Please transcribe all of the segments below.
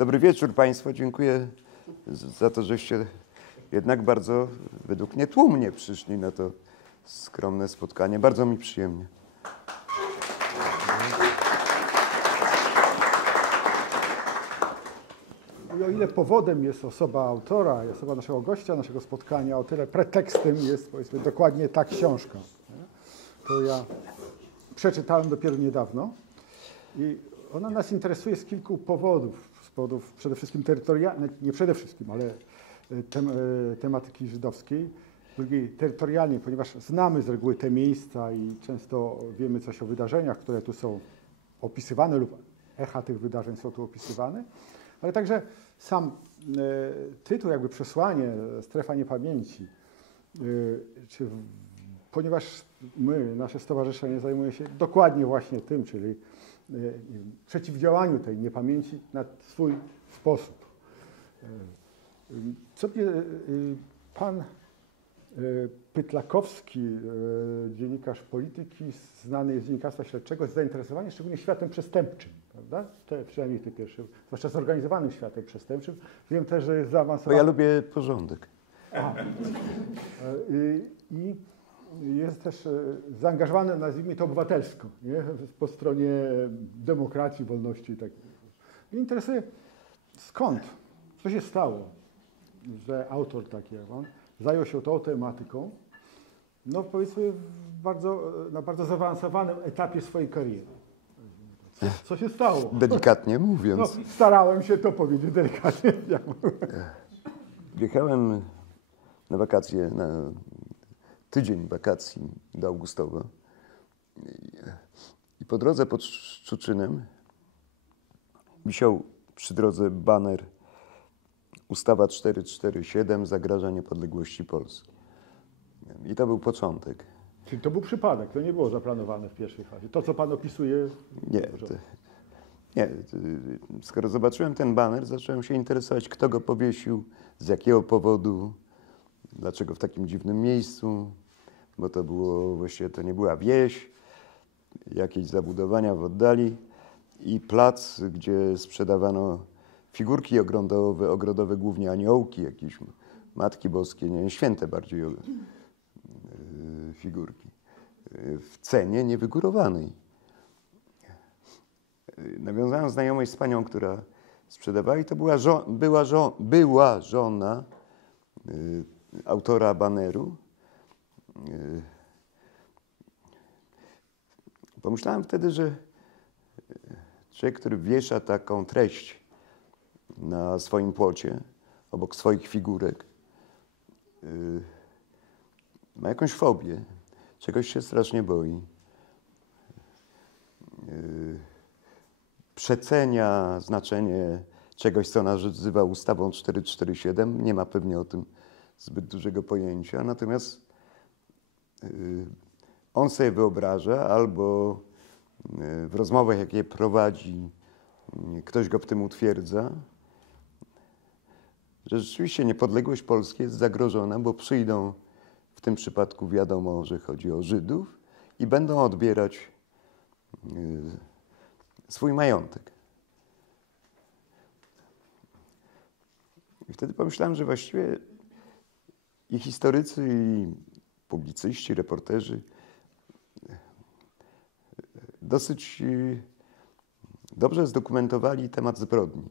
Dobry wieczór Państwu. Dziękuję za to, żeście jednak bardzo, według mnie, tłumnie przyszli na to skromne spotkanie. Bardzo mi przyjemnie. I o ile powodem jest osoba autora, osoba naszego gościa, naszego spotkania, o tyle pretekstem jest, powiedzmy, dokładnie ta książka. To ja przeczytałem dopiero niedawno i ona nas interesuje z kilku powodów. Z powodów przede wszystkim terytorialnych, nie przede wszystkim, ale tematyki żydowskiej. Drugiej terytorialnie, ponieważ znamy z reguły te miejsca i często wiemy coś o wydarzeniach, które tu są opisywane lub echa tych wydarzeń są tu opisywane. Ale także sam tytuł, jakby przesłanie, strefa niepamięci, ponieważ my, nasze stowarzyszenie zajmuje się dokładnie właśnie tym, czyli przeciwdziałaniu tej niepamięci na swój sposób. Co pan Pytlakowski, dziennikarz polityki, znany jest z dziennikarstwa śledczego, jest zainteresowany szczególnie światem przestępczym, prawda? Przynajmniej te pierwsze, zwłaszcza zorganizowanym światem przestępczym. Wiem też, że jest zaawansowany. Bo ja lubię porządek. I jest też zaangażowany, nazwijmy to obywatelsko, nie? Po stronie demokracji, wolności i tak. Mnie interesuje, skąd, co się stało, że autor taki jak on zajął się tą tematyką, no powiedzmy na bardzo zaawansowanym etapie swojej kariery. Co się stało? Delikatnie mówiąc. No, starałem się to powiedzieć delikatnie. Wjechałem na wakacje, na tydzień wakacji do Augustowa i po drodze pod Szczuczynem wisiał przy drodze baner Ustawa 447 zagraża niepodległości Polski. I to był początek. Czyli to był przypadek, to nie było zaplanowane w pierwszej fazie. To, co pan opisuje... Nie. Skoro zobaczyłem ten baner, zacząłem się interesować, kto go powiesił, z jakiego powodu, dlaczego w takim dziwnym miejscu, bo to było właściwie, to nie była wieś, jakieś zabudowania w oddali i plac, gdzie sprzedawano figurki ogrodowe, głównie aniołki, jakieś Matki Boskie, nie, święte bardziej figurki, w cenie niewygórowanej. Nawiązałem znajomość z panią, która sprzedawała i to była żona autora baneru. Pomyślałem wtedy, że człowiek, który wiesza taką treść na swoim płocie, obok swoich figurek, ma jakąś fobię, czegoś się strasznie boi. Przecenia znaczenie czegoś, co nazywa ustawą 447, nie ma pewnie o tym zbyt dużego pojęcia, natomiast on sobie wyobraża albo w rozmowach, jakie prowadzi, ktoś go w tym utwierdza, że rzeczywiście niepodległość Polski jest zagrożona, bo przyjdą, w tym przypadku wiadomo, że chodzi o Żydów i będą odbierać swój majątek. I wtedy pomyślałem, że właściwie i historycy, i publicyści, reporterzy dosyć dobrze zdokumentowali temat zbrodni.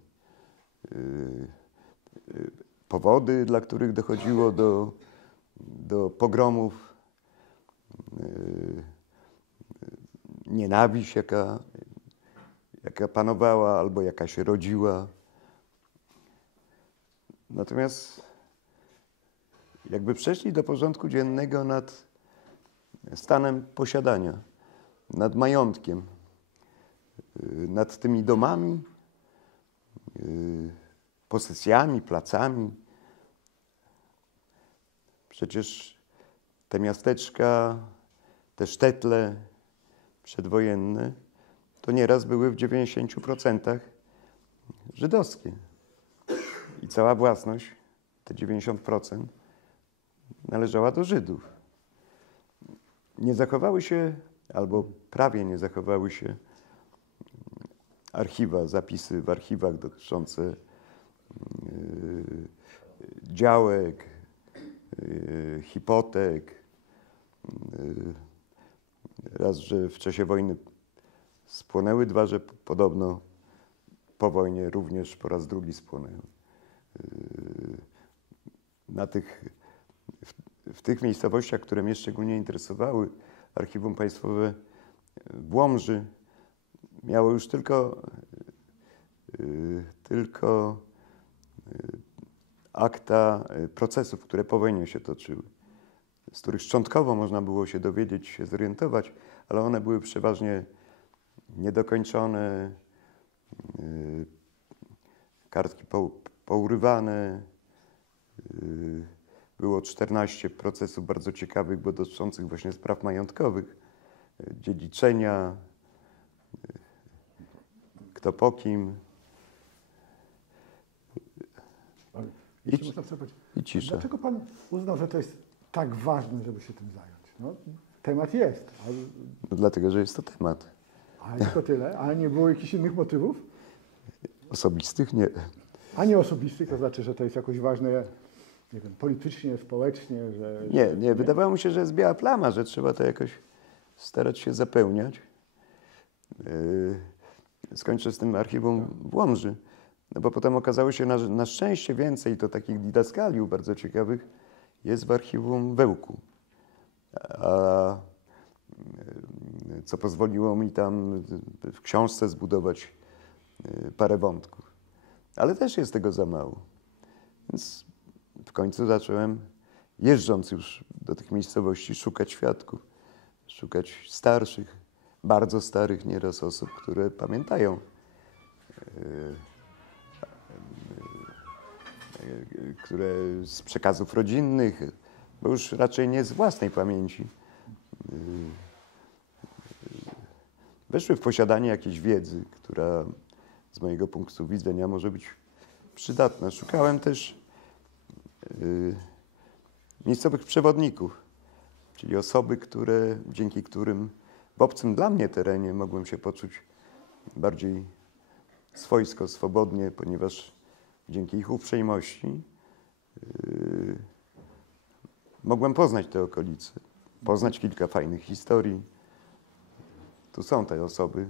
Powody, dla których dochodziło do pogromów, nienawiść, jaka panowała albo jaka się rodziła. Natomiast jakby przeszli do porządku dziennego nad stanem posiadania, nad majątkiem, nad tymi domami, posesjami, placami. Przecież te miasteczka, te sztetle przedwojenne, to nieraz były w 90% żydowskie. I cała własność, te 90%, należała do Żydów. Nie zachowały się, albo prawie nie zachowały się archiwa, zapisy w archiwach dotyczące działek, hipotek. Raz, że w czasie wojny spłonęły, dwa, że podobno po wojnie również po raz drugi spłonęły. W tych miejscowościach, które mnie szczególnie interesowały, Archiwum Państwowe w Łomży miało już tylko akta procesów, które po wojnie się toczyły, z których szczątkowo można było się dowiedzieć, się zorientować, ale one były przeważnie niedokończone, kartki pourywane. Było 14 procesów bardzo ciekawych, bo dotyczących właśnie spraw majątkowych, dziedziczenia, kto po kim. Jeśli można zapytać, I cisza. dlaczego pan uznał, że to jest tak ważne, żeby się tym zająć? No, temat jest, No dlatego, że jest to temat. ale tylko tyle. A nie było jakichś innych motywów? Osobistych nie. A nie osobistych, to znaczy, że to jest jakoś ważne, nie wiem, politycznie, społecznie, że... Nie. Wydawało mi się, że jest biała plama, że trzeba to jakoś starać się zapełniać. Skończę z tym archiwum w Łomży. No bo potem okazało się, na szczęście więcej to takich didaskaliów bardzo ciekawych jest w archiwum w Ełku. Co pozwoliło mi tam w książce zbudować parę wątków. Ale też jest tego za mało. Więc w końcu zacząłem, jeżdżąc już do tych miejscowości, szukać świadków. Szukać starszych, bardzo starych nieraz osób, które pamiętają które z przekazów rodzinnych, bo już raczej nie z własnej pamięci, weszły w posiadanie jakiejś wiedzy, która z mojego punktu widzenia może być przydatna. Szukałem też miejscowych przewodników, czyli osoby, dzięki którym w obcym dla mnie terenie mogłem się poczuć bardziej swojsko, swobodnie, ponieważ dzięki ich uprzejmości mogłem poznać te okolice, poznać kilka fajnych historii. Tu są te osoby.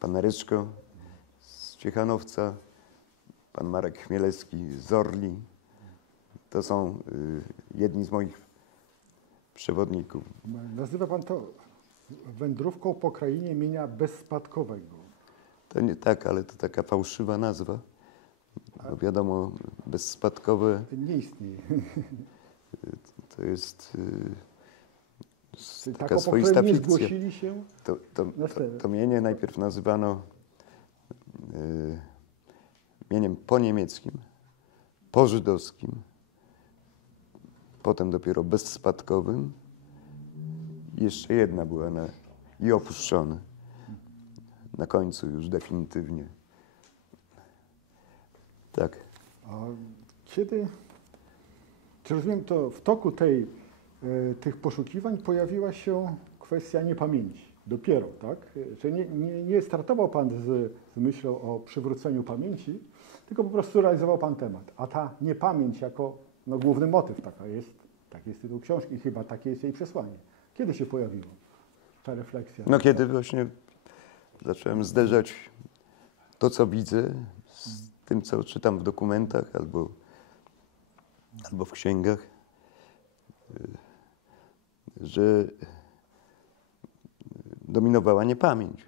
Pan Nareczko z Ciechanowca, pan Marek Chmielewski z Orli. To są jedni z moich przewodników. Nazywa pan to wędrówką po krainie mienia bezspadkowego. To nie tak, ale to taka fałszywa nazwa. Bo wiadomo, bezspadkowe Nie istnieje. to jest taka Taką, po swoista której nie fikcja. zgłosili się To mienie najpierw nazywano mieniem po niemieckim, po żydowskim, potem dopiero bezspadkowym. I jeszcze jedna była i opuszczone. Na końcu już definitywnie. Tak. A kiedy, czy rozumiem, to w toku tych poszukiwań pojawiła się kwestia niepamięci. Dopiero, tak? Że nie startował pan z myślą o przywróceniu pamięci, tylko po prostu realizował pan temat. A ta niepamięć jako główny motyw, taki jest tytuł książki i chyba takie jest jej przesłanie. Kiedy się pojawiło ta refleksja? No kiedy właśnie zacząłem zderzać to, co widzę, z tym, co czytam w dokumentach albo w księgach, że dominowała niepamięć.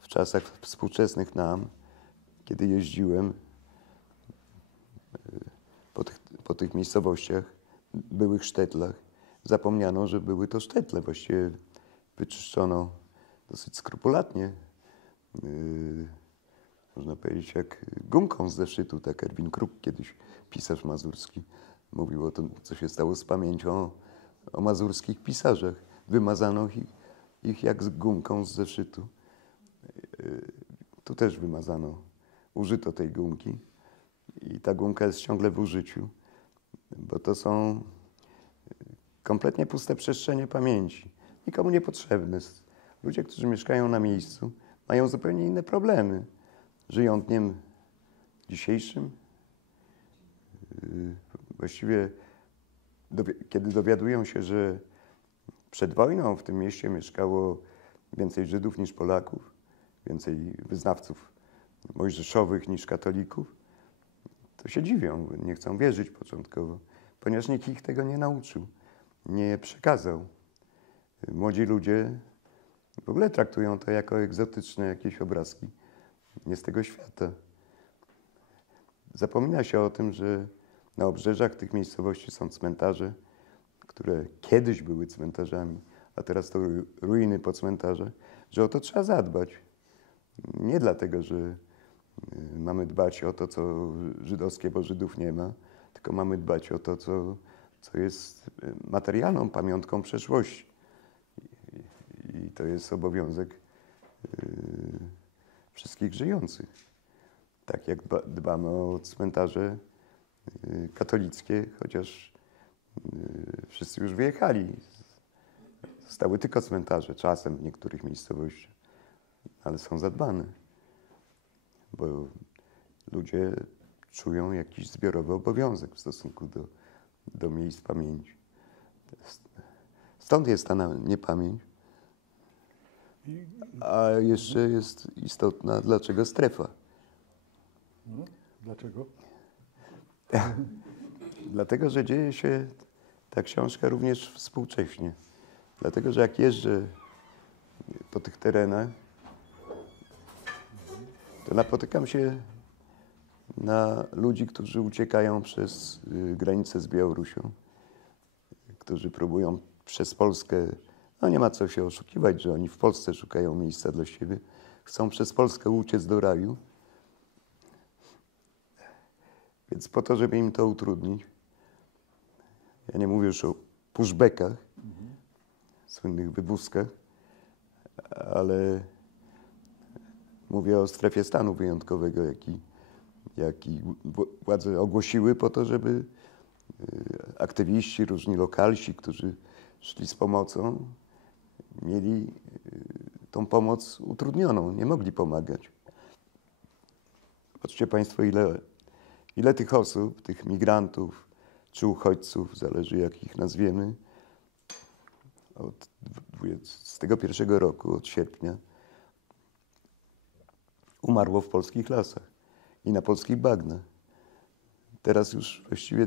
W czasach współczesnych nam, kiedy jeździłem po tych miejscowościach, byłych sztetlach, zapomniano, że były to sztetle. Właściwie wyczyszczono dosyć skrupulatnie. Można powiedzieć, jak gumką z zeszytu, tak Erwin Kruk, kiedyś pisarz mazurski, mówił o tym, co się stało z pamięcią o mazurskich pisarzach. Wymazano ich jak z gumką z zeszytu. Tu też wymazano, użyto tej gumki i ta gumka jest ciągle w użyciu, bo to są kompletnie puste przestrzenie pamięci, nikomu niepotrzebne. Ludzie, którzy mieszkają na miejscu, mają zupełnie inne problemy. Żyją dniem dzisiejszym. Właściwie kiedy dowiadują się, że przed wojną w tym mieście mieszkało więcej Żydów niż Polaków, więcej wyznawców mojżeszowych niż katolików, to się dziwią, nie chcą wierzyć początkowo, ponieważ nikt ich tego nie nauczył, nie przekazał. Młodzi ludzie w ogóle traktują to jako egzotyczne jakieś obrazki, nie z tego świata. Zapomina się o tym, że na obrzeżach tych miejscowości są cmentarze, które kiedyś były cmentarzami, a teraz to ruiny po cmentarzach, że o to trzeba zadbać. Nie dlatego, że mamy dbać o to, co żydowskie, bo Żydów nie ma, tylko mamy dbać o to, co jest materialną pamiątką przeszłości. I to jest obowiązek wszystkich żyjących. Tak jak dbamy o cmentarze katolickie, chociaż wszyscy już wyjechali. Zostały tylko cmentarze czasem w niektórych miejscowościach, ale są zadbane, bo ludzie czują jakiś zbiorowy obowiązek w stosunku do miejsc pamięci. Stąd jest ta niepamięć. A jeszcze jest istotna, dlaczego strefa. No, dlaczego? Dlatego, że dzieje się ta książka również współcześnie. Dlatego, że jak jeżdżę po tych terenach, to napotykam się na ludzi, którzy uciekają przez granicę z Białorusią, którzy próbują przez Polskę, no nie ma co się oszukiwać, że oni w Polsce szukają miejsca dla siebie, chcą przez Polskę uciec do raju. Więc po to, żeby im to utrudnić, ja nie mówię już o pushbackach, słynnych wywózkach, ale mówię o strefie stanu wyjątkowego, jaki władze ogłosiły po to, żeby aktywiści, różni lokalsi, którzy szli z pomocą, mieli tą pomoc utrudnioną, nie mogli pomagać. Patrzcie Państwo, ile tych osób, tych migrantów czy uchodźców, zależy jak ich nazwiemy, od 2021 roku, od sierpnia, umarło w polskich lasach i na polskich bagnach. Teraz już właściwie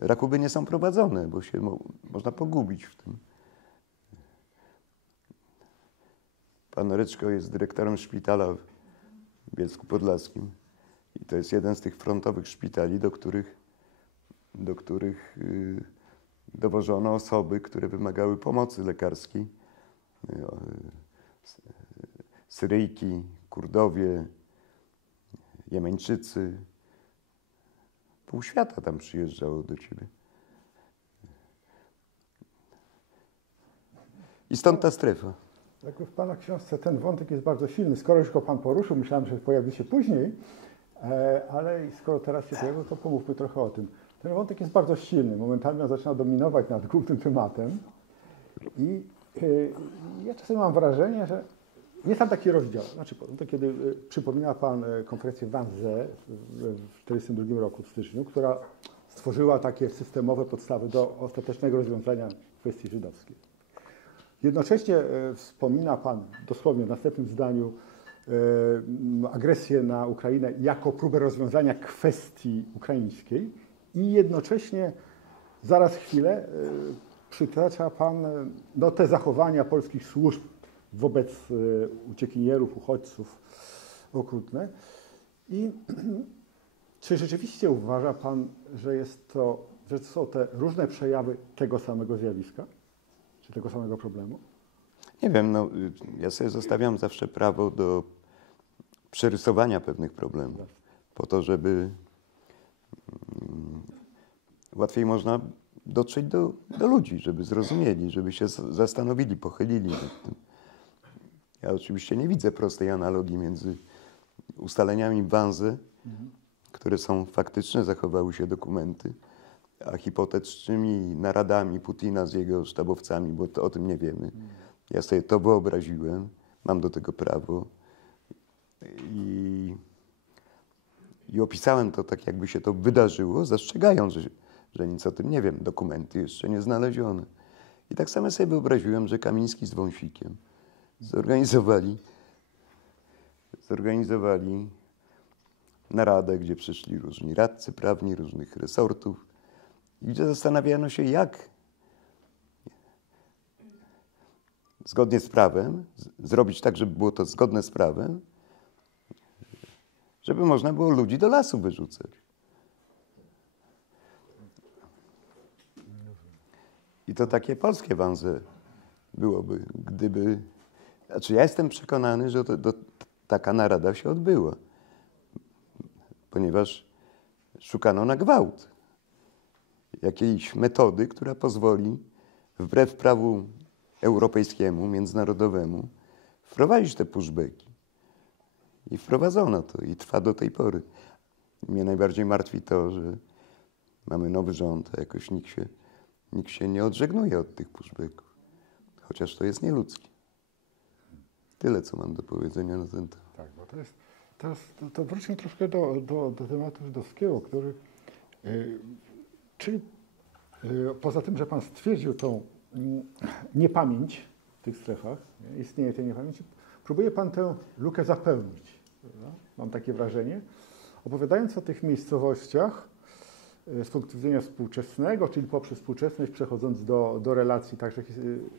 rachuby nie są prowadzone, bo się można pogubić w tym. Pan Ryczko jest dyrektorem szpitala w Bielsku Podlaskim i to jest jeden z tych frontowych szpitali, do których dowożono osoby, które wymagały pomocy lekarskiej. Syryjki, Kurdowie, Jemeńczycy. Pół świata tam przyjeżdżało do ciebie. I stąd ta strefa. Jakby w Pana książce ten wątek jest bardzo silny. Skoro już go Pan poruszył, myślałem, że pojawi się później, ale skoro teraz się pojawił, to pomówmy trochę o tym. Ten wątek jest bardzo silny. Momentalnie zaczyna dominować nad głównym tematem. I ja czasem mam wrażenie, że jest tam taki rozdział. Znaczy, to kiedy przypomina Pan konferencję w Wannsee w 1942 roku w styczniu, która stworzyła takie systemowe podstawy do ostatecznego rozwiązania kwestii żydowskiej. Jednocześnie wspomina Pan dosłownie w następnym zdaniu agresję na Ukrainę jako próbę rozwiązania kwestii ukraińskiej i jednocześnie zaraz chwilę przytacza Pan te zachowania polskich służb wobec uciekinierów, uchodźców okrutne. I czy rzeczywiście uważa Pan, że to są te różne przejawy tego samego zjawiska? Czy tego samego problemu? Nie wiem, no, ja sobie zostawiam zawsze prawo do przerysowania pewnych problemów, po to, żeby łatwiej można dotrzeć do ludzi, żeby zrozumieli, żeby się zastanowili, pochylili nad tym. Ja oczywiście nie widzę prostej analogii między ustaleniami w Wannsee, które są faktyczne, zachowały się dokumenty, a hipotetycznymi naradami Putina z jego sztabowcami, bo o tym nie wiemy. Ja sobie to wyobraziłem, mam do tego prawo. I opisałem to tak, jakby się to wydarzyło, zastrzegając, że nic o tym nie wiem, dokumenty jeszcze nie znalezione. I tak samo sobie wyobraziłem, że Kamiński z Wąsikiem zorganizowali naradę, gdzie przyszli różni radcy prawni różnych resortów i gdzie zastanawiano się, jak zgodnie z prawem zrobić tak, żeby było to zgodne z prawem, żeby można było ludzi do lasu wyrzucać. I to takie polskie wąże byłoby, gdyby... Znaczy ja jestem przekonany, że taka narada się odbyła, ponieważ szukano na gwałt jakiejś metody, która pozwoli wbrew prawu europejskiemu, międzynarodowemu wprowadzić te pushbacki. I wprowadzono to i trwa do tej pory. Mnie najbardziej martwi to, że mamy nowy rząd, a jakoś nikt się nie odżegnuje od tych pushbacków. Chociaż to jest nieludzkie. Tyle, co mam do powiedzenia na ten temat. Tak, bo to wróćmy troszkę do tematu żydowskiego, który, czyli poza tym, że Pan stwierdził tą niepamięć w tych strefach, nie, istnieje tej niepamięci, próbuje Pan tę lukę zapełnić. Prawda? Mam takie wrażenie. Opowiadając o tych miejscowościach z punktu widzenia współczesnego, czyli poprzez współczesność, przechodząc do relacji także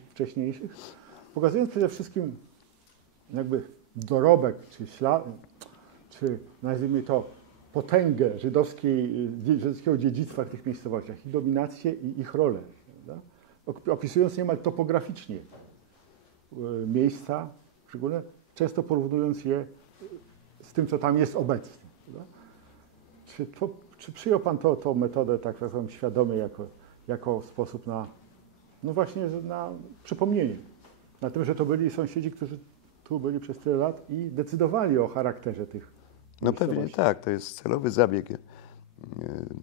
wcześniejszych, pokazując przede wszystkim jakby dorobek, czy nazwijmy to potęgę żydowskiego dziedzictwa w tych miejscowościach, ich dominację i ich rolę. Prawda? Opisując niemal topograficznie miejsca szczególne, często porównując je z tym, co tam jest obecnie. Prawda? Czy przyjął Pan tą metodę, tak powiem, świadomie jako sposób na, no właśnie, na przypomnienie, na tym, że to byli sąsiedzi, którzy tu byli przez tyle lat i decydowali o charakterze tych No pewnie tak, to jest celowy zabieg.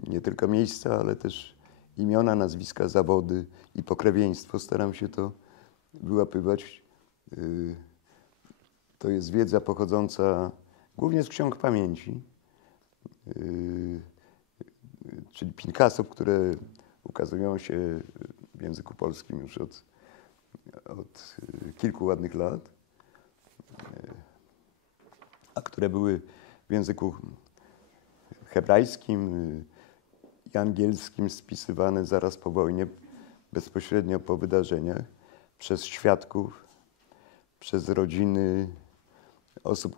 Nie tylko miejsca, ale też imiona, nazwiska, zawody i pokrewieństwo. Staram się to wyłapywać. To jest wiedza pochodząca głównie z ksiąg pamięci, czyli pinkasów, które ukazują się w języku polskim już od kilku ładnych lat, a które były w języku hebrajskim i angielskim spisywane zaraz po wojnie, bezpośrednio po wydarzeniach, przez świadków, przez rodziny osób,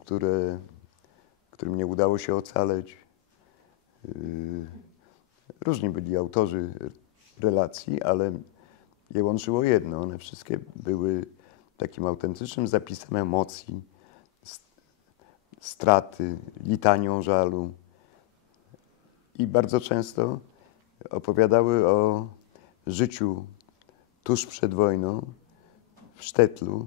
którym nie udało się ocaleć. Różni byli autorzy relacji, ale je łączyło jedno. One wszystkie były takim autentycznym zapisem emocji, straty, litanią żalu. I bardzo często opowiadały o życiu tuż przed wojną w Sztetlu,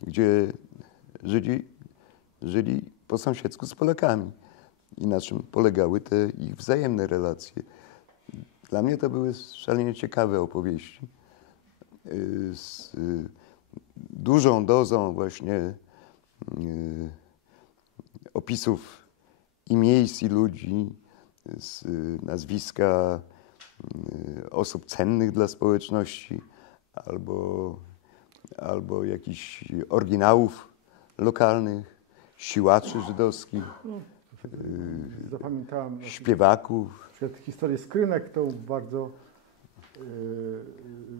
gdzie Żydzi żyli po sąsiedzku z Polakami i na czym polegały te ich wzajemne relacje. Dla mnie to były szalenie ciekawe opowieści z dużą dozą właśnie opisów i miejsc, i ludzi, z nazwiska osób cennych dla społeczności albo jakichś oryginałów lokalnych, siłaczy żydowskich, Zapamiętałem śpiewaków. historię skrynek, tą bardzo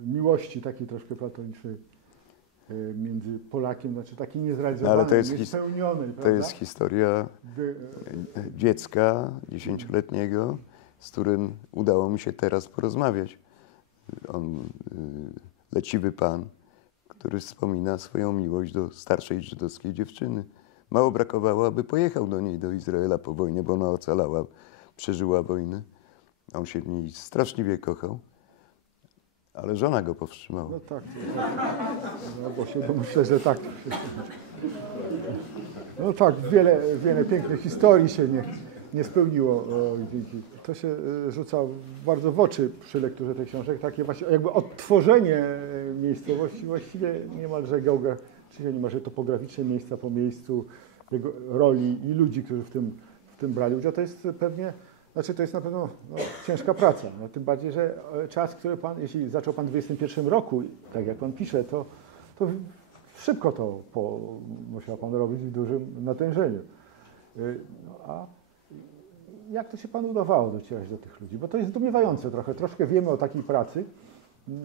miłości takiej troszkę platonicznej między Polakiem, znaczy takiej niezrealizowanej, Ale to jest niespełnionej. To jest historia dziecka 10-letniego, z którym udało mi się teraz porozmawiać. On, leciwy pan, który wspomina swoją miłość do starszej żydowskiej dziewczyny. Mało brakowało, aby pojechał do niej, do Izraela po wojnie, bo ona ocalała, przeżyła wojnę. On się w niej straszliwie kochał, ale żona go powstrzymała. No tak. No bo się myślę, że tak. No tak, wiele pięknych historii się nie spełniło. Dzięki. To się rzuca bardzo w oczy przy lekturze tej książek. Takie właśnie jakby odtworzenie miejscowości właściwie niemalże geograficznie, niemalże topograficznie, miejsca po miejscu, jego roli i ludzi, którzy w tym brali udział. To jest pewnie, znaczy to jest na pewno ciężka praca. No, tym bardziej, że czas, który pan, jeśli zaczął pan w 21 roku, tak jak pan pisze, to szybko to musiał pan robić w dużym natężeniu. A jak to się panu udawało docierać do tych ludzi? Bo to jest zdumiewające trochę. Troszkę wiemy o takiej pracy,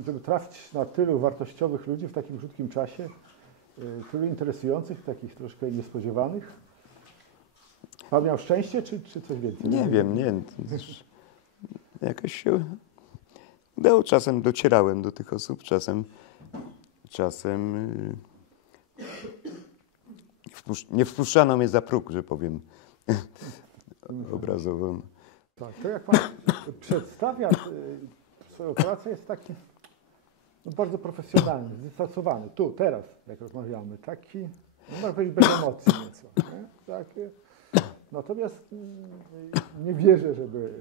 żeby trafić na tylu wartościowych ludzi w takim krótkim czasie, tylu interesujących, takich troszkę niespodziewanych. Pan miał szczęście, czy coś więcej? Nie wiem, nie. Jakoś się udało. Czasem docierałem do tych osób, czasem nie wpuszczano mnie za próg, że powiem obrazowo. Tak, to jak pan przedstawia swoją pracę, jest taki bardzo profesjonalny, zdystansowany. Tu, teraz, jak rozmawiamy, taki, można powiedzieć, bez emocji nieco. Nie? Takie. Natomiast nie wierzę, żeby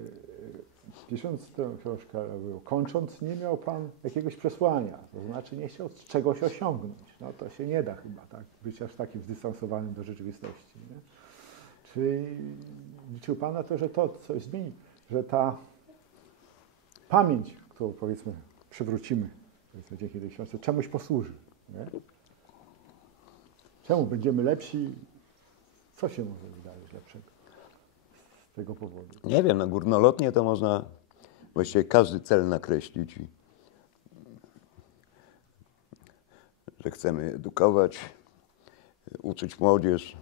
pisząc tę książkę, kończąc, nie miał pan jakiegoś przesłania. To znaczy nie chciał czegoś osiągnąć. No to się nie da chyba tak, być aż takim zdystansowanym do rzeczywistości. Nie? Czy liczył pan na to, że to coś zmieni? Że ta pamięć, którą powiedzmy przywrócimy dzięki tej książce, czemuś posłuży? Nie? Czemu będziemy lepsi? Co się może wydarzyć lepszego z tego powodu? Nie wiem, górnolotnie to można właściwie każdy cel nakreślić. Że chcemy edukować, uczyć młodzież,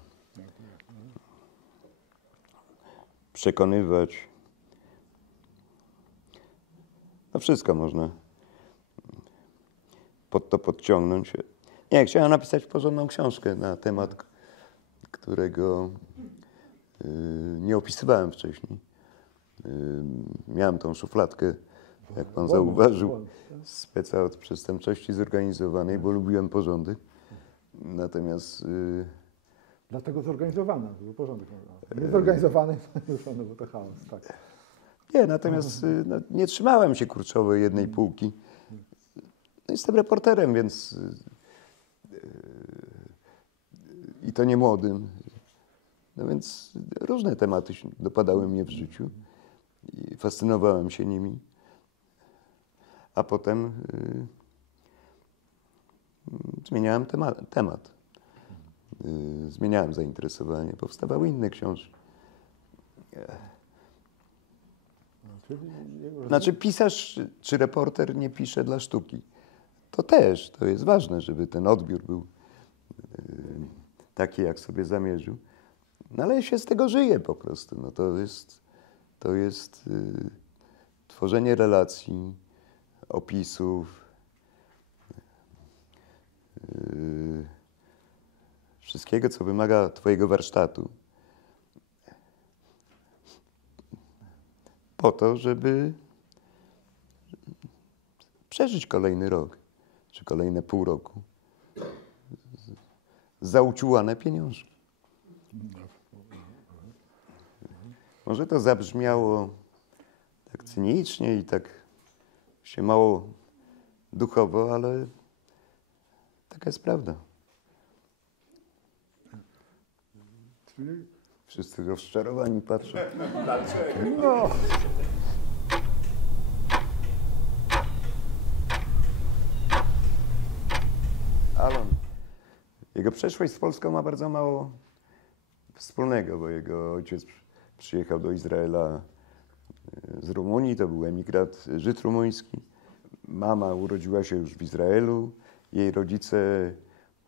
przekonywać. No wszystko można pod to podciągnąć. Nie, chciałem napisać porządną książkę na temat, którego nie opisywałem wcześniej. Miałem tą szufladkę, jak pan zauważył, speca od przestępczości zorganizowanej, bo lubiłem porządek. Natomiast dlatego zorganizowana, był porządek. Niezorganizowany, bo to chaos, tak. Nie, natomiast nie trzymałem się kurczowo jednej półki. No, jestem reporterem, więc i to nie młodym. No więc różne tematy dopadały mnie w życiu i fascynowałem się nimi. A potem zmieniałem temat. Zmieniałem zainteresowanie. Powstawały inne książki. Znaczy pisarz czy reporter nie pisze dla sztuki. To też, to jest ważne, żeby ten odbiór był taki, jak sobie zamierzył. No ale się z tego żyje po prostu. No to jest tworzenie relacji, opisów, wszystkiego, co wymaga twojego warsztatu. Po to, żeby przeżyć kolejny rok, czy kolejne pół roku. Za uciułane pieniążki. Może to zabrzmiało tak cynicznie i tak się mało duchowo, ale taka jest prawda. Wszyscy rozczarowani patrzą. No. Alon. Jego przeszłość z Polską ma bardzo mało wspólnego, bo jego ojciec przyjechał do Izraela z Rumunii, to był emigrat, Żyd rumuński. Mama urodziła się już w Izraelu, jej rodzice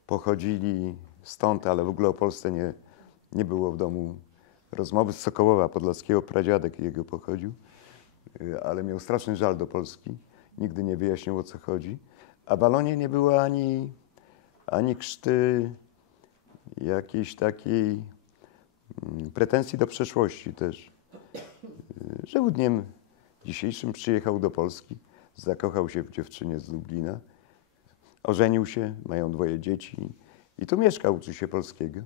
pochodzili stąd, ale w ogóle o Polsce nie było w domu rozmowy. Z Sokołowa Podlaskiego, pradziadek jego pochodził, ale miał straszny żal do Polski. Nigdy nie wyjaśnił, o co chodzi. A w Alonie nie było ani krzty jakiejś takiej pretensji do przeszłości też. Żył dniem dzisiejszym, przyjechał do Polski, zakochał się w dziewczynie z Lublina, ożenił się, mają 2 dzieci i tu mieszka, uczy się polskiego.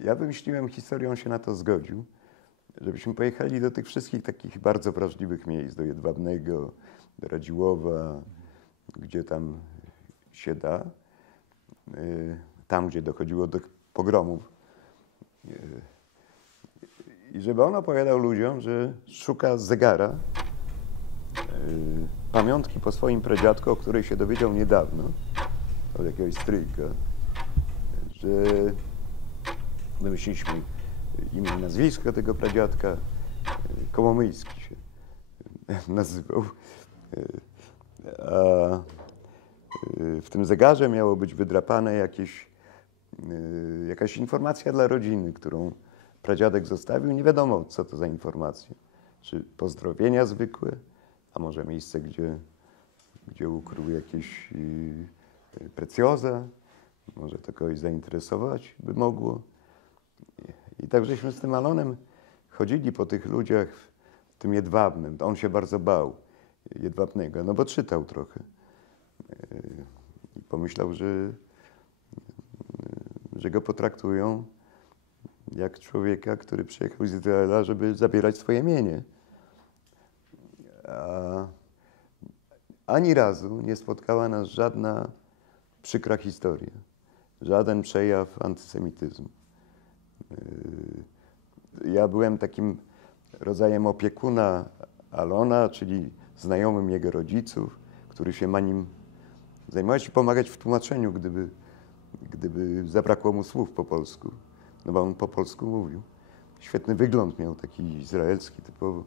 Ja wymyśliłem historię, on się na to zgodził, żebyśmy pojechali do tych wszystkich takich bardzo wrażliwych miejsc, do Jedwabnego, do Radziłowa, gdzie tam się da, tam, gdzie dochodziło do pogromów. I żeby on opowiadał ludziom, że szuka zegara, pamiątki po swoim pradziadku, o której się dowiedział niedawno, od jakiegoś stryjka, że wymyśliliśmy imię i nazwisko tego pradziadka, Kołomyjski się nazywał. A w tym zegarze miało być wydrapane jakaś informacja dla rodziny, którą pradziadek zostawił. Nie wiadomo, co to za informacje. Czy pozdrowienia zwykłe, a może miejsce, gdzie ukrył jakieś precjoza, może to kogoś zainteresować by mogło. I tak żeśmy z tym Alonem chodzili po tych ludziach w tym Jedwabnem. On się bardzo bał Jedwabnego, no bo czytał trochę. I pomyślał, że go potraktują jak człowieka, który przyjechał z Izraela, żeby zabierać swoje mienie. Ani razu nie spotkała nas żadna przykra historia, żaden przejaw antysemityzmu. Ja byłem takim rodzajem opiekuna Alona, czyli znajomym jego rodziców, który się ma nim zajmować i pomagać w tłumaczeniu, gdyby zabrakło mu słów po polsku. No bo on po polsku mówił. Świetny wygląd miał, taki izraelski typowo.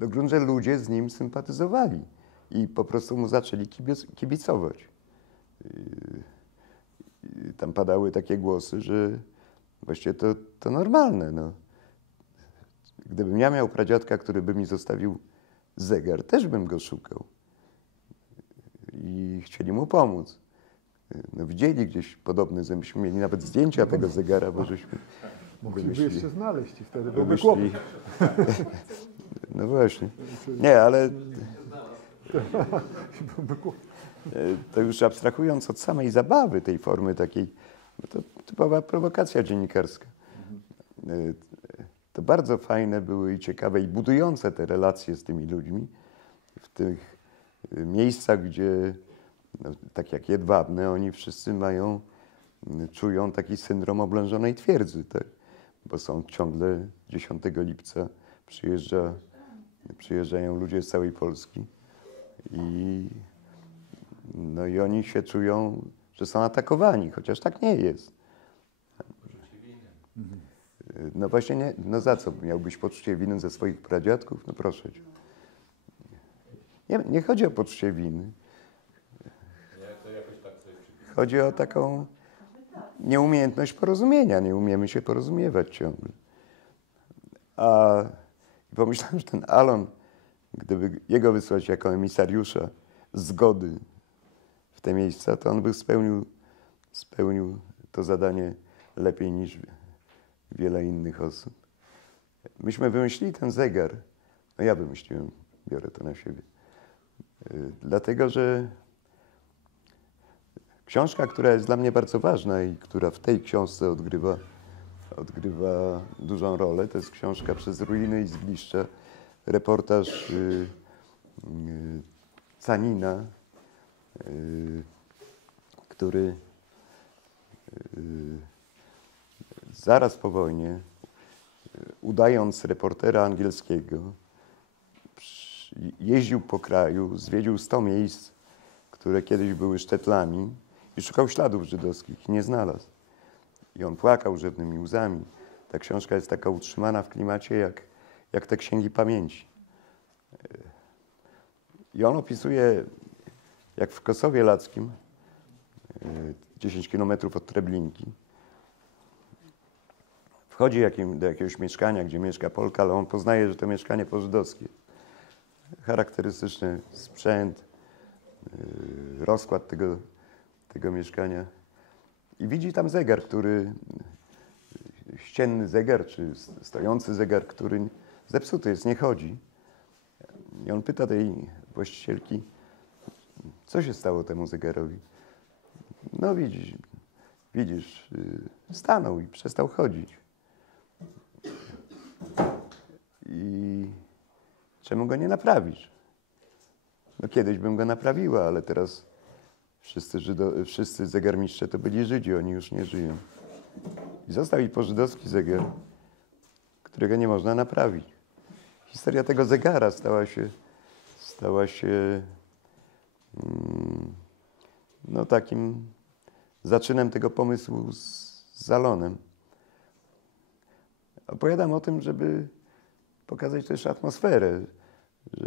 Do gruntu, że ludzie z nim sympatyzowali i po prostu mu zaczęli kibicować. Tam padały takie głosy, że właściwie to normalne. No. Gdybym ja miał pradziadka, który by mi zostawił zegar, też bym go szukał. I chcieli mu pomóc. No, widzieli gdzieś podobny, myśmy mieli nawet zdjęcia tego zegara, bo żeśmy Mogliby jeszcze znaleźć i wtedy byłby wymyślili. kłopot. No właśnie. Nie, ale Byłby kłopot. to już abstrahując od samej zabawy tej formy takiej, no to typowa prowokacja dziennikarska. To bardzo fajne były i ciekawe i budujące te relacje z tymi ludźmi w tych miejscach, gdzie, no, tak jak Jedwabne, oni wszyscy czują taki syndrom oblężonej twierdzy, tak? Bo są ciągle 10 lipca, przyjeżdżają ludzie z całej Polski no i oni się czują, że są atakowani, chociaż tak nie jest. No właśnie nie, no za co miałbyś poczucie winy ze swoich pradziadków? No proszę cię. Nie chodzi o poczucie winy. Chodzi o taką nieumiejętność porozumienia. Nie umiemy się porozumiewać ciągle. A pomyślałem, że ten Alon, gdyby jego wysłać jako emisariusza zgody w te miejsca, to on by spełnił to zadanie lepiej niż wiele innych osób. Myśmy wymyślili ten zegar. No ja wymyśliłem, biorę to na siebie. Dlatego, że książka, która jest dla mnie bardzo ważna i która w tej książce odgrywa dużą rolę, to jest książka Przez ruiny i zgliszcza, reportaż Canina, który zaraz po wojnie, udając reportera angielskiego, jeździł po kraju, zwiedził 100 miejsc, które kiedyś były sztetlami i szukał śladów żydowskich i nie znalazł. I on płakał rzewnymi łzami. Ta książka jest taka utrzymana w klimacie jak te księgi pamięci. I on opisuje, jak w Kosowie Lackim, 10 kilometrów od Treblinki, wchodzi do jakiegoś mieszkania, gdzie mieszka Polka, ale on poznaje, że to mieszkanie pożydowskie. Charakterystyczny sprzęt, rozkład tego mieszkania. I widzi tam zegar, ścienny zegar, czy stojący zegar, który zepsuty jest, nie chodzi. I on pyta tej właścicielki, co się stało temu zegarowi. No widzisz, stanął i przestał chodzić. czemu go nie naprawisz? No kiedyś bym go naprawiła, ale teraz wszyscy zegarmistrze to byli Żydzi, oni już nie żyją. I został i pożydowski zegar, którego nie można naprawić. Historia tego zegara stała się no takim zaczynem tego pomysłu z Zalonem. Opowiadam o tym, żeby pokazać też atmosferę. Że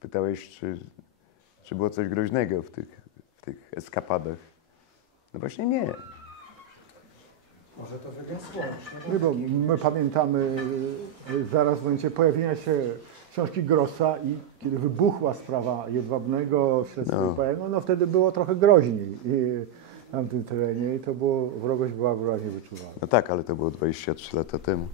pytałeś, czy było coś groźnego w tych eskapadach. No właśnie nie. Może to wygasło. Nie, bo my pamiętamy zaraz w momencie pojawienia się książki Grossa i kiedy wybuchła sprawa Jedwabnego w śledztwie No. UPN, no wtedy było trochę groźniej na tym terenie i to było, wrogość była wyraźnie wyczuwalna. No tak, ale to było 23 lata temu.